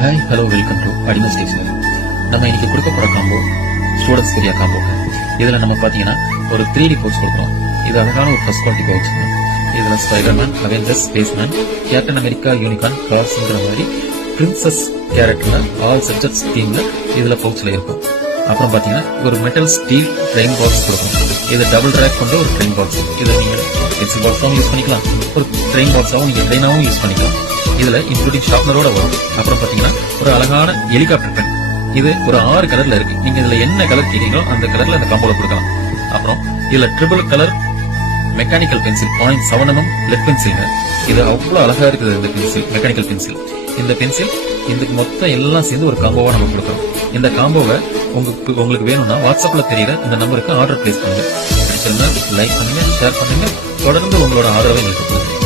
Hi hello welcome to அடிமை stationary. நம்ம இன்னைக்கு கொடுக்க போற காம்போ ஸ்டூடெண்ட்ஸ் ஏரியா காம்போ. இதுல நம்ம பாத்தீங்கன்னா ஒரு 3D பவுச் கொடுக்குறோம். இது அழகான ஒரு ஃபர்ஸ்ட் குவாலிட்டி பவுச். இதுல Spiderman, Avengers, spaceman, captain America, unicorn, கிளாஸ்ங்கிற மாதிரி பிரின்சஸ் கேரக்டர்ல ஆல் சப்ஜெக்ட்ஸ் தீம்ல இதுல பவுச்ல இருக்கும். அப்புறம் பாத்தீங்கன்னா ஒரு மெட்டல் ஸ்டீல் ட்ரெயின் பாக்ஸ் கொடுக்கும். இது டபுள் ரேக் கொண்ட ஒரு ட்ரெயின் பாக்ஸ். இதை நீங்க பென்சில் பாக்ஸாவும் யூஸ் பண்ணிக்கலாம், ஒரு ட்ரெயின் பாக்ஸாவும் நீங்க ட்ரெயினாவும் யூஸ் பண்ணிக்கலாம். இதுல இன்க்ளூடிங் ஷார்ப்னரோட வரும். அப்புறம் பாத்தீங்கன்னா ஒரு அழகான ஹெலிகாப்டர் பென். இது ஒரு 6 கலர்ல இருக்கு. நீங்க இதுல என்ன கலர் கேட்டீங்களோ அந்த கலர்ல அந்த காம்போல கொடுக்கலாம். அப்புறம் இதுல triple colour mechanical pencil 0.7mm let pencil. இது அவ்வளவு அழகா இருக்குது. இந்த பென்சில் மெக்கானிக்கல் பென்சில். இந்த பென்சில் இதுக்கு மொத்தம் எல்லாம் சேர்ந்து ஒரு காம்போவா நம்ம கொடுக்குறோம். இந்த காம்போவை உங்களுக்கு வேணும்னா வாட்ஸ்அப்ல தெரியற இந்த நம்பருக்கு ஆர்டர் பிளேஸ் பண்ணுங்க. லைக் பண்ணுங்க, ஷேர் பண்ணுங்க. தொடர்ந்து உங்களோட ஆதரவை எங்களுக்கு கொடுங்க.